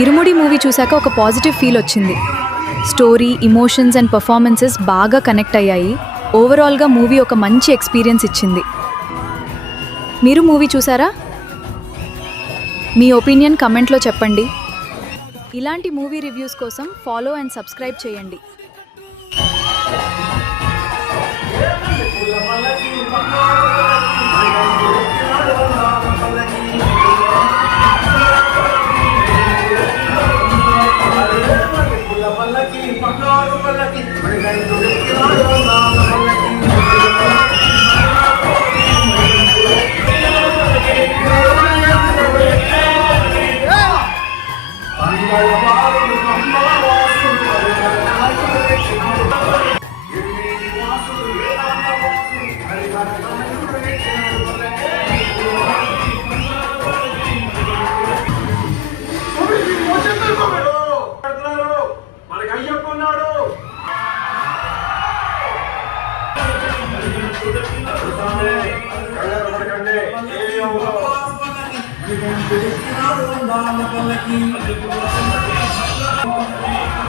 ఇరుముడి movie చూశాక ఒక positive feel వచ్చింది. స్టోరీ, ఇమోషన్స్ అండ్ పర్ఫార్మెన్సెస్ బాగా కనెక్ట్ అయ్యాయి. ఓవరాల్గా మూవీ ఒక మంచి ఎక్స్పీరియన్స్ ఇచ్చింది. మీరు మూవీ చూసారా? మీ ఒపీనియన్ కమెంట్లో చెప్పండి. ఇలాంటి మూవీ రివ్యూస్ కోసం ఫాలో అండ్ సబ్స్క్రైబ్ చేయండి. Kita